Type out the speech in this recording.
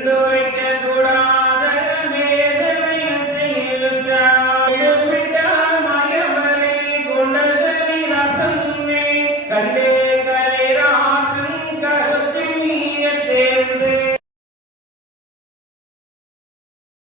دوين